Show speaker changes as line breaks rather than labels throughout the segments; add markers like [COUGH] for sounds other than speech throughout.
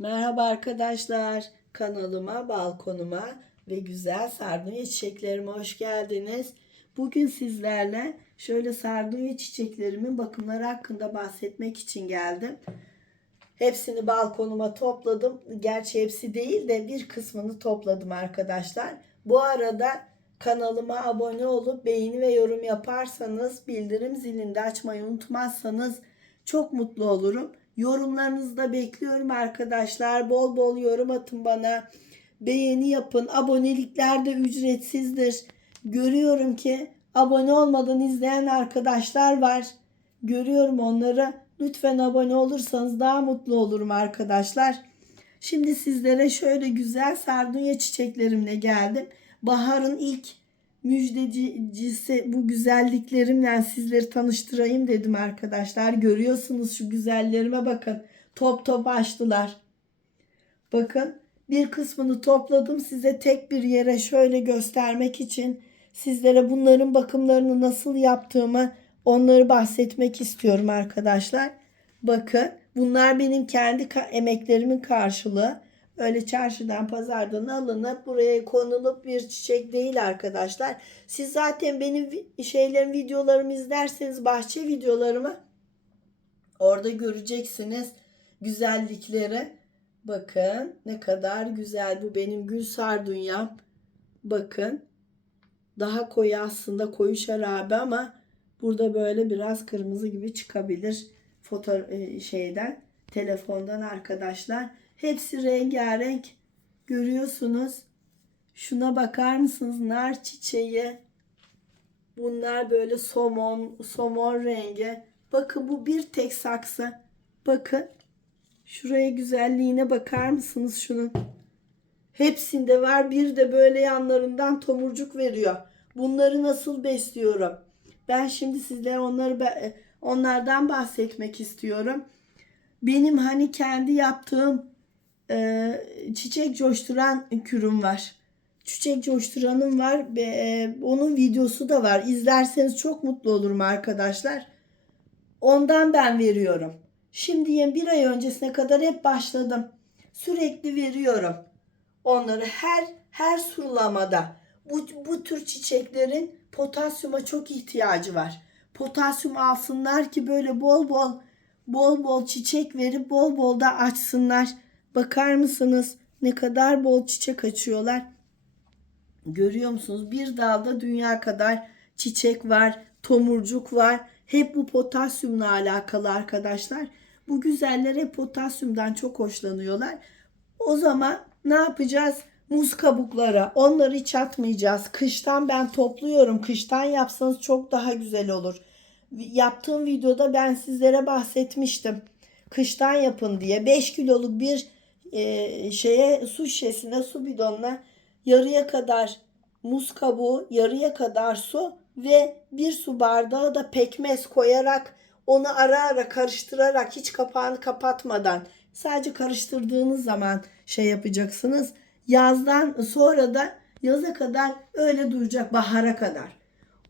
Merhaba arkadaşlar. Kanalıma, balkonuma ve güzel sardunya çiçeklerime hoş geldiniz. Bugün sizlerle şöyle sardunya çiçeklerimin bakımları hakkında bahsetmek için geldim. Hepsini balkonuma topladım. Gerçi hepsi değil de bir kısmını topladım arkadaşlar. Bu arada kanalıma abone olup beğeni ve yorum yaparsanız, bildirim zilini de açmayı unutmazsanız çok mutlu olurum. Yorumlarınızı da bekliyorum arkadaşlar. Bol bol yorum atın bana. Beğeni yapın. Abonelikler de ücretsizdir. Görüyorum ki abone olmadan izleyen arkadaşlar var. Görüyorum onları. Lütfen abone olursanız daha mutlu olurum arkadaşlar. Şimdi sizlere şöyle güzel sardunya çiçeklerimle geldim. Baharın ilk müjdecisi bu güzelliklerimle sizleri tanıştırayım dedim arkadaşlar. Görüyorsunuz şu güzellerime bakın. Top top açtılar. Bakın bir kısmını topladım size tek bir yere şöyle göstermek için sizlere bunların bakımlarını nasıl yaptığımı onları bahsetmek istiyorum arkadaşlar. Bakın bunlar benim kendi emeklerimin karşılığı. Öyle çarşıdan pazardan alınıp buraya konulup bir çiçek değil arkadaşlar. Siz zaten benim şeylerim videolarımı izlerseniz bahçe videolarımı orada göreceksiniz güzellikleri. Bakın ne kadar güzel bu benim gül sardunyam. Bakın daha koyu aslında koyu şarabe ama burada böyle biraz kırmızı gibi çıkabilir foto e, şeyden telefondan arkadaşlar. Hepsi rengarenk görüyorsunuz. Şuna bakar mısınız? Nar çiçeği. Bunlar böyle somon, somon rengi. Bakın bu bir tek saksı. Bakın. Şuraya güzelliğine bakar mısınız şunun? Hepsinde var. Bir de böyle yanlarından tomurcuk veriyor. Bunları nasıl besliyorum? Ben şimdi sizlere onları onlardan bahsetmek istiyorum. Benim hani kendi yaptığım e, çiçek coşturan kürüm var. Çiçek coşturanım var e, onun videosu da var. İzlerseniz çok mutlu olurum arkadaşlar. Ondan ben veriyorum. Şimdiye bir ay öncesine kadar hep başladım. Sürekli veriyorum. Onları her her sulamada. Bu, bu tür çiçeklerin potasyuma çok ihtiyacı var. Potasyum alsınlar ki böyle bol bol bol bol çiçek verip bol bol da açsınlar. Bakar mısınız ne kadar bol çiçek açıyorlar. Görüyor musunuz? Bir dalda dünya kadar çiçek var, tomurcuk var. Hep bu potasyumla alakalı arkadaşlar. Bu güzeller hep potasyumdan çok hoşlanıyorlar. O zaman ne yapacağız? Muz kabuklara. Onları hiç atmayacağız. Kıştan ben topluyorum. Kıştan yapsanız çok daha güzel olur. Yaptığım videoda ben sizlere bahsetmiştim. Kıştan yapın diye. 5 kiloluk bir e, şeye su şişesine su bidonuna yarıya kadar muz kabuğu, yarıya kadar su ve bir su bardağı da pekmez koyarak onu ara ara karıştırarak hiç kapağını kapatmadan sadece karıştırdığınız zaman şey yapacaksınız. Yazdan sonra da yaza kadar öyle duracak bahara kadar.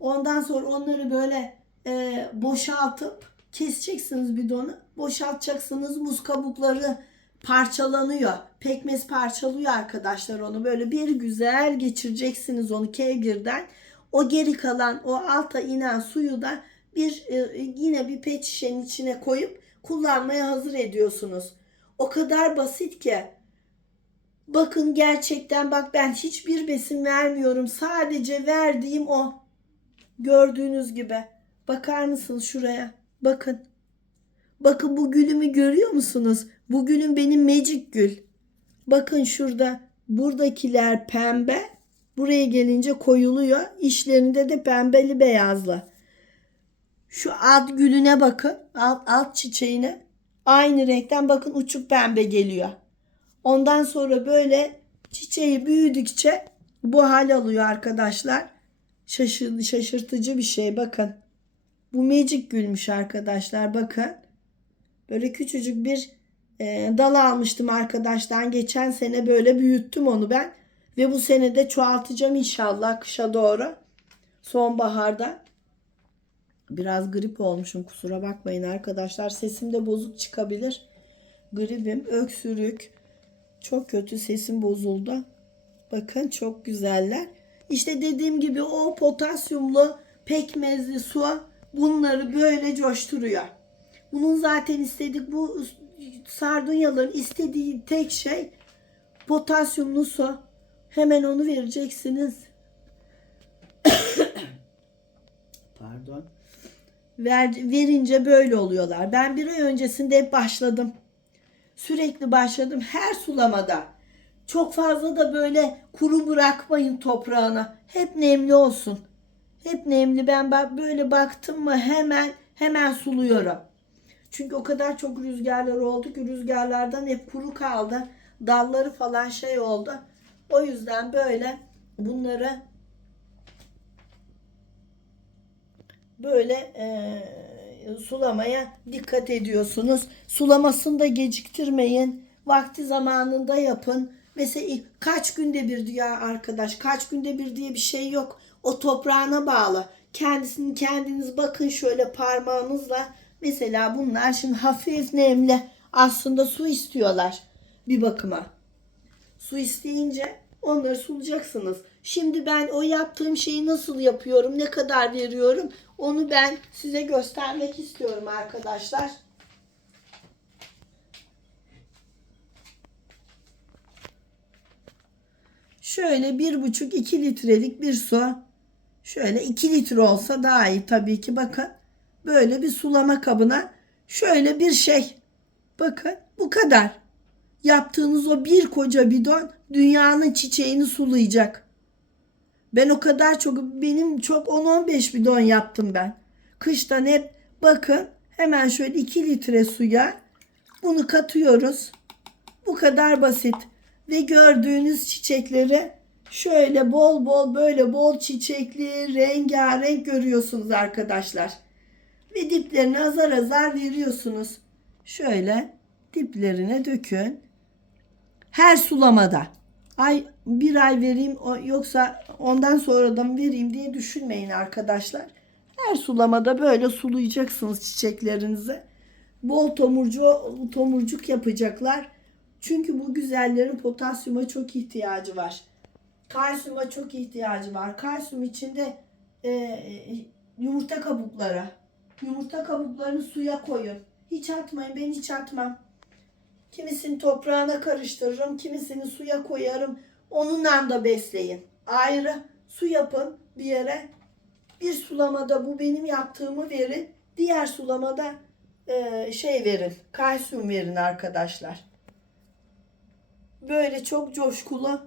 Ondan sonra onları böyle e, boşaltıp keseceksiniz bidonu. Boşaltacaksınız muz kabukları parçalanıyor. Pekmez parçalıyor arkadaşlar onu. Böyle bir güzel geçireceksiniz onu kevgirden. O geri kalan o alta inen suyu da bir e, yine bir pet şişenin içine koyup kullanmaya hazır ediyorsunuz. O kadar basit ki. Bakın gerçekten bak ben hiçbir besin vermiyorum. Sadece verdiğim o. Gördüğünüz gibi. Bakar mısınız şuraya? Bakın. Bakın bu gülümü görüyor musunuz? Bu gülüm benim magic gül. Bakın şurada buradakiler pembe. Buraya gelince koyuluyor. İşlerinde de pembeli beyazlı. Şu alt gülüne bakın. Alt, alt çiçeğine. Aynı renkten bakın uçuk pembe geliyor. Ondan sonra böyle çiçeği büyüdükçe bu hal alıyor arkadaşlar. Şaşır, şaşırtıcı bir şey bakın. Bu magic gülmüş arkadaşlar bakın. Böyle küçücük bir e, dal almıştım arkadaştan. Geçen sene böyle büyüttüm onu ben. Ve bu sene de çoğaltacağım inşallah kışa doğru. Sonbaharda. Biraz grip olmuşum kusura bakmayın arkadaşlar. Sesim de bozuk çıkabilir. Gripim, öksürük. Çok kötü sesim bozuldu. Bakın çok güzeller. İşte dediğim gibi o potasyumlu pekmezli su bunları böyle coşturuyor. Bunun zaten istedik bu sardunyaların istediği tek şey potasyumlu su. Hemen onu vereceksiniz. [COUGHS] Pardon. Ver, verince böyle oluyorlar. Ben bir ay öncesinde hep başladım. Sürekli başladım her sulamada. Çok fazla da böyle kuru bırakmayın toprağına. Hep nemli olsun. Hep nemli. Ben böyle baktım mı hemen hemen suluyorum. Çünkü o kadar çok rüzgarlar oldu ki rüzgarlardan hep kuru kaldı. Dalları falan şey oldu. O yüzden böyle bunları böyle e, sulamaya dikkat ediyorsunuz. Sulamasını da geciktirmeyin. Vakti zamanında yapın. Mesela kaç günde bir diyor arkadaş. Kaç günde bir diye bir şey yok. O toprağına bağlı. Kendisini kendiniz bakın şöyle parmağınızla. Mesela bunlar şimdi hafif nemli. Aslında su istiyorlar bir bakıma. Su isteyince onları sulayacaksınız. Şimdi ben o yaptığım şeyi nasıl yapıyorum, ne kadar veriyorum onu ben size göstermek istiyorum arkadaşlar. Şöyle bir buçuk iki litrelik bir su. Şöyle iki litre olsa daha iyi tabii ki bakın. Böyle bir sulama kabına şöyle bir şey. Bakın bu kadar. Yaptığınız o bir koca bidon dünyanın çiçeğini sulayacak. Ben o kadar çok benim çok 10-15 bidon yaptım ben. Kıştan hep bakın hemen şöyle 2 litre suya bunu katıyoruz. Bu kadar basit. Ve gördüğünüz çiçekleri şöyle bol bol böyle bol çiçekli rengarenk görüyorsunuz arkadaşlar. Ve diplerini azar azar veriyorsunuz. Şöyle diplerine dökün. Her sulamada. Ay bir ay vereyim yoksa ondan sonra da mı vereyim diye düşünmeyin arkadaşlar. Her sulamada böyle sulayacaksınız çiçeklerinizi. Bol tomurcu, tomurcuk yapacaklar. Çünkü bu güzellerin potasyuma çok ihtiyacı var. Kalsiyuma çok ihtiyacı var. Kalsiyum içinde e, e, yumurta kabukları. Yumurta kabuklarını suya koyun. Hiç atmayın. Ben hiç atmam. Kimisini toprağına karıştırırım. Kimisini suya koyarım. Onunla da besleyin. Ayrı su yapın bir yere. Bir sulamada bu benim yaptığımı verin. Diğer sulamada e, şey verin. Kalsiyum verin arkadaşlar. Böyle çok coşkulu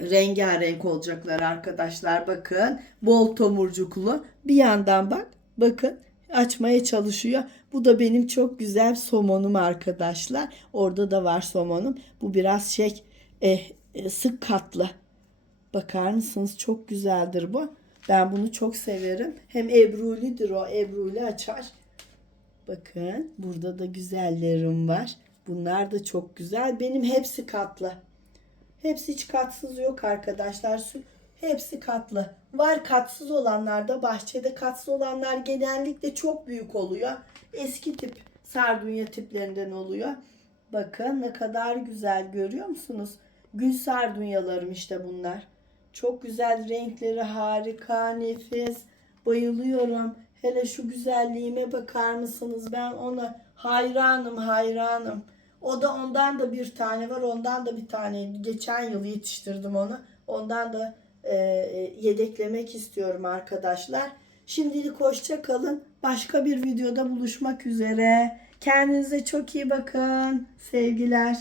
rengarenk olacaklar arkadaşlar. Bakın bol tomurcuklu. Bir yandan bak bakın açmaya çalışıyor. Bu da benim çok güzel somonum arkadaşlar. Orada da var somonum. Bu biraz şey e, e, sık katlı. Bakar mısınız? Çok güzeldir bu. Ben bunu çok severim. Hem ebrulidir o. Ebruli açar. Bakın burada da güzellerim var. Bunlar da çok güzel. Benim hepsi katlı. Hepsi hiç katsız yok arkadaşlar. Hepsi katlı. Var katsız olanlar da bahçede katsız olanlar genellikle çok büyük oluyor. Eski tip sardunya tiplerinden oluyor. Bakın ne kadar güzel görüyor musunuz? Gül sardunyalarım işte bunlar. Çok güzel renkleri harika, nefis. Bayılıyorum. Hele şu güzelliğime bakar mısınız? Ben ona hayranım, hayranım. O da ondan da bir tane var. Ondan da bir tane. Geçen yıl yetiştirdim onu. Ondan da e, yedeklemek istiyorum arkadaşlar. Şimdilik hoşça kalın. Başka bir videoda buluşmak üzere. Kendinize çok iyi bakın. Sevgiler.